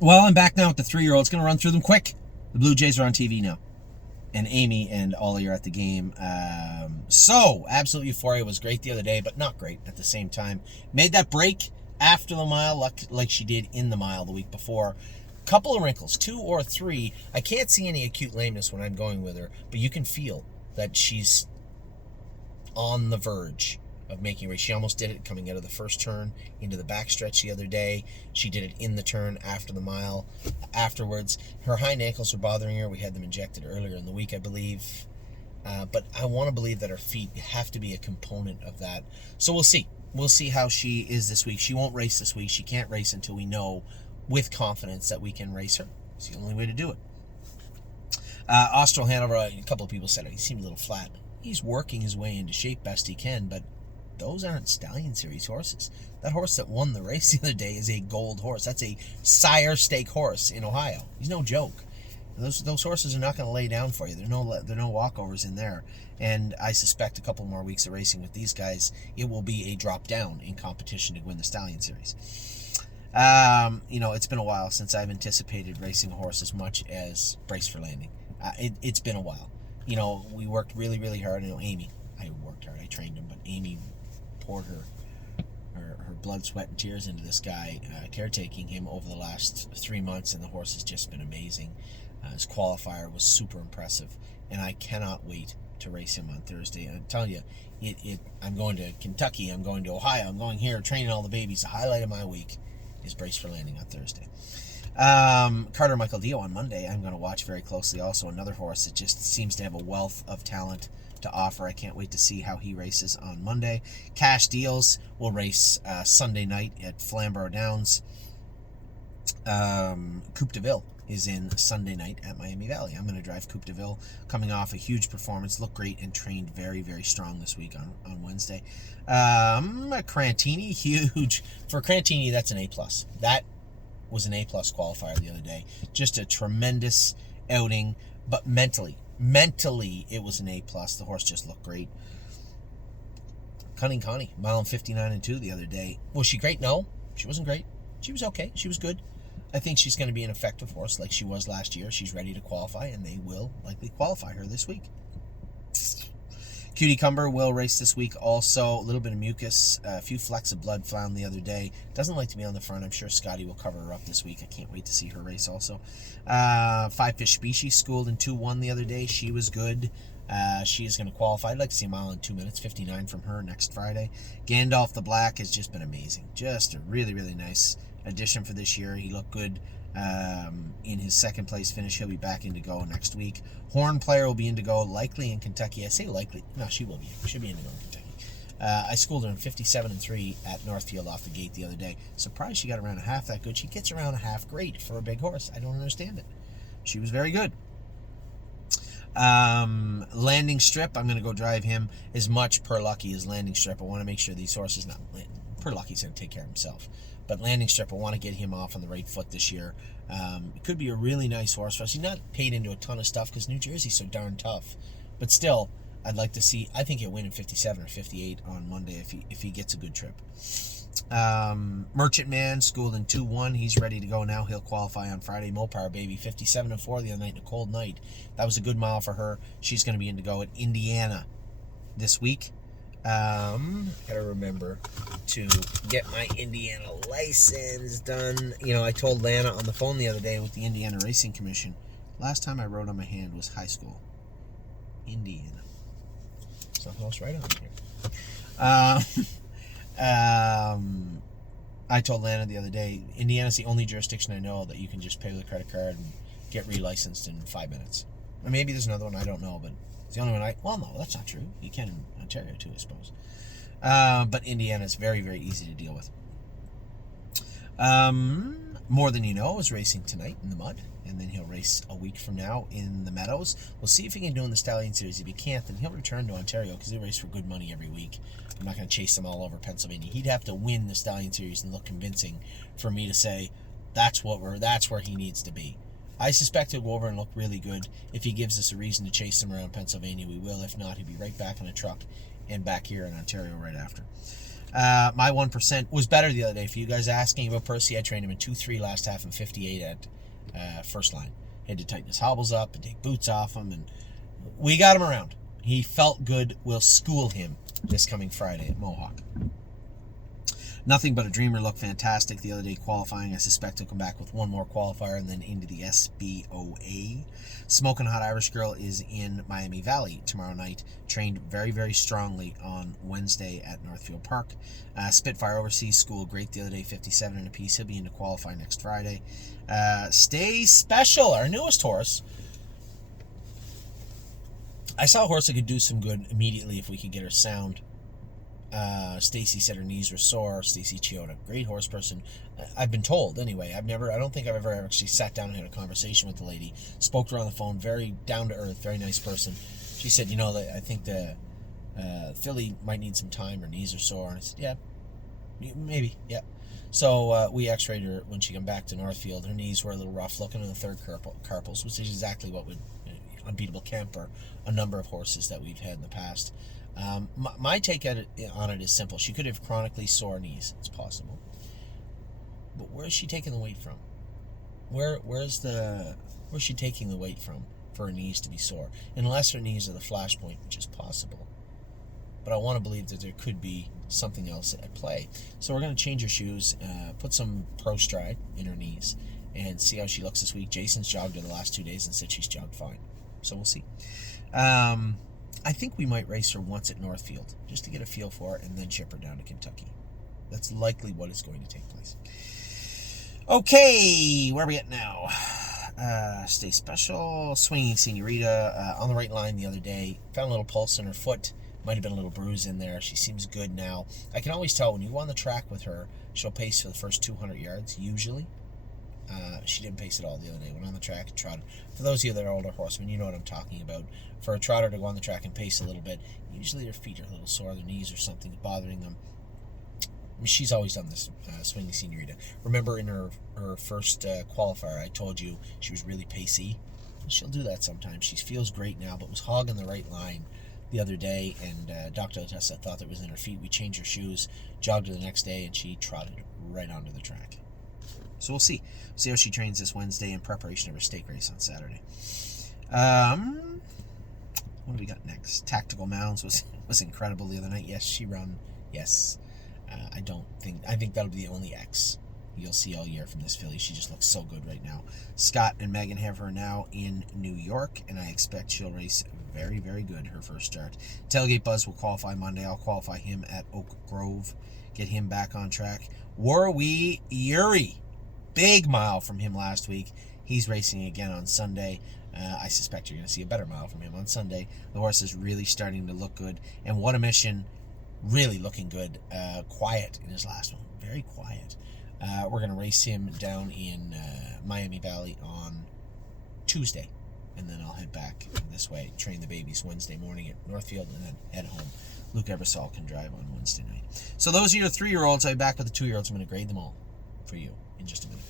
Well, I'm back now with the 3-year-olds. Going to run through them quick. The Blue Jays are on TV now. And Amy and Ollie are at the game. So, Absolute Euphoria was great the other day, but not great at the same time. Made that break after the mile, like she did in the mile the week before. Couple of wrinkles, 2 or 3. I can't see any acute lameness when I'm going with her, but you can feel that she's on the verge of making a race. She almost did it coming out of the first turn into the backstretch the other day. She did it in the turn after the mile. Afterwards, her hind ankles are bothering her. We had them injected earlier in the week, I believe. But I want to believe that her feet have to be a component of that. So we'll see. We'll see how she is this week. She won't race this week. She can't race until we know with confidence that we can race her. It's the only way to do it. Austral Hanover, a couple of people said he seemed a little flat. He's working his way into shape best he can, but those aren't Stallion Series horses. That horse that won the race the other day is a gold horse. That's a sire stake horse in Ohio. He's no joke. Those horses are not going to lay down for you. There are no walkovers in there. And I suspect a couple more weeks of racing with these guys, it will be a drop down in competition to win the Stallion Series. It's been a while since I've anticipated racing a horse as much as Brace for Landing. It's been a while. We worked really, really hard. Amy, I worked hard. I trained him, but Amy poured her blood, sweat, and tears into this guy, caretaking him over the last 3 months, and the horse has just been amazing. His qualifier was super impressive, and I cannot wait to race him on Thursday. I'm telling you, I'm going to Kentucky, I'm going to Ohio, I'm going here, training all the babies. The highlight of my week is Brace for Landing on Thursday. Carter Michael Dio on Monday, I'm going to watch very closely. Also, another horse that just seems to have a wealth of talent to offer. I can't wait to see how he races on Monday. Cash Deals will race Sunday night at Flamborough Downs. Coupe de Ville is in Sunday night at Miami Valley. I'm going to drive Coupe de Ville, coming off a huge performance, looked great, and trained very, very strong this week on Wednesday. Crantini, huge. For Crantini, that's an A+. That was an A+ qualifier the other day. Just a tremendous outing, but mentally, it was an A+. The horse just looked great. Cunning Connie, mile and 59 and 2 the other day. Was she great? No, she wasn't great. She was okay. She was good. I think she's going to be an effective horse like she was last year. She's ready to qualify, and they will likely qualify her this week. Cutie Cumber will race this week also. A little bit of mucus, a few flecks of blood found the other day. Doesn't like to be on the front. I'm sure Scotty will cover her up this week. I can't wait to see her race also. Five Fish Species schooled in 2-1 the other day. She was good. She is going to qualify. I'd like to see a mile in 2 minutes, 59 from her next Friday. Gandalf the Black has just been amazing. Just a really, really nice addition for this year. He looked good in his second place finish. He'll be back in to go next week. Horn Player will be in to go likely in Kentucky. I say likely. No, she will be. She'll be in to go in Kentucky. I schooled her in 57 and 3 at Northfield off the gate the other day. Surprised she got around a half that good. She gets around a half great for a big horse. I don't understand it. She was very good. Landing Strip, I'm going to go drive him as much per Lucky as Landing Strip. I want to make sure these horses, not per Lucky's going to take care of himself, but Landing Strip, I want to get him off on the right foot this year. It could be a really nice horse for us. He's not paid into a ton of stuff because New Jersey's so darn tough, but still, I'd like to see. I think he'll win in 57 or 58 on Monday if he gets a good trip. Merchant Man schooled in 2-1. He's ready to go now. He'll qualify on Friday. Mopar Baby 57 and 4 the other night in a cold night. That was a good mile for her. She's going to be in to go at Indiana this week. Gotta remember to get my Indiana license done. I told Lana on the phone the other day with the Indiana Racing Commission. Last time I wrote on my hand was high school. Indiana. Something else right on here. I told Lana the other day, Indiana's the only jurisdiction I know that you can just pay with a credit card and get relicensed in 5 minutes. Or maybe there's another one, I don't know, but it's the only one well, no, that's not true. You can in Ontario too, I suppose. But Indiana is very, very easy to deal with. More Than You Know is racing tonight in the mud, and then he'll race a week from now in the Meadows. We'll see if he can do in the Stallion Series. If he can't, then he'll return to Ontario because he'll race for good money every week. I'm not going to chase him all over Pennsylvania. He'd have to win the Stallion Series and look convincing for me to say that's where he needs to be. I suspect he'll go over and look really good. If he gives us a reason to chase him around Pennsylvania, we will. If not, he'll be right back in a truck and back here in Ontario right after. My 1% was better the other day. For you guys asking about Percy, I trained him in 2-3 last half and 58 at first line. He had to tighten his hobbles up and take boots off him, and we got him around. He felt good. We'll school him this coming Friday at Mohawk. Nothing But a Dreamer looked fantastic the other day qualifying. I suspect he'll come back with one more qualifier and then into the SBOA. Smoking Hot Irish Girl is in Miami Valley tomorrow night. Trained very, very strongly on Wednesday at Northfield Park. Spitfire Overseas School, great the other day, 57 and a piece. He'll be into qualify next Friday. Stay Special, our newest horse. I saw a horse that could do some good immediately if we could get her sound. Stacy said her knees were sore. Stacy Chioda, great horse person. I've been told anyway. I don't think I've ever actually sat down and had a conversation with the lady. Spoke to her on the phone. Very down to earth, very nice person. She said, that I think the filly might need some time. Her knees are sore. And I said, yeah, maybe, yeah. So we x-rayed her when she came back to Northfield. Her knees were a little rough looking in the third carpals, which is exactly what would Unbeatable Camper, a number of horses that we've had in the past. My take on it is simple. She could have chronically sore knees. It's possible. But where is she taking the weight from? Where's she taking the weight from for her knees to be sore? Unless her knees are the flashpoint, which is possible. But I want to believe that there could be something else at play. So we're going to change her shoes, put some Pro Stride in her knees, and see how she looks this week. Jason's jogged her the last 2 days and said she's jogged fine. So we'll see. I think we might race her once at Northfield, just to get a feel for it, and then ship her down to Kentucky. That's likely what is going to take place. Okay, where are we at now? Stay Special, Swinging Senorita, on the right line the other day. Found a little pulse in her foot. Might have been a little bruise in there. She seems good now. I can always tell when you go on the track with her, she'll pace for the first 200 yards, usually. She didn't pace at all the other day. Went on the track and trotted. For those of you that are older horsemen, you know what I'm talking about. For a trotter to go on the track and pace a little bit, usually their feet are a little sore, their knees or something bothering them. I mean, she's always done this, Swinging Senorita. Remember in her first qualifier, I told you she was really pacey. She'll do that sometimes. She feels great now, but was hogging the right line the other day, and Dr. Latessa thought that it was in her feet. We changed her shoes, jogged her the next day, and she trotted right onto the track. So we'll see. See how she trains this Wednesday in preparation of her stake race on Saturday. What do we got next? Tactical Mounds was incredible the other night. Yes, she run. Yes. I think that'll be the only X you'll see all year from this filly. She just looks so good right now. Scott and Megan have her now in New York, and I expect she'll race very, very good her first start. Tailgate Buzz will qualify Monday. I'll qualify him at Oak Grove. Get him back on track. Warwee Yuri. Big mile from him last week. He's racing again on Sunday. I suspect you're going to see a better mile from him on Sunday. The horse is really starting to look good. And What a Mission, really looking good. Quiet in his last one. Very quiet. We're going to race him down in Miami Valley on Tuesday. And then I'll head back this way, train the babies Wednesday morning at Northfield, and then head home. Luke Eversole can drive on Wednesday night. So those are your 3-year-olds. I'll be back with the 2-year-olds. I'm going to grade them all for you in just a minute.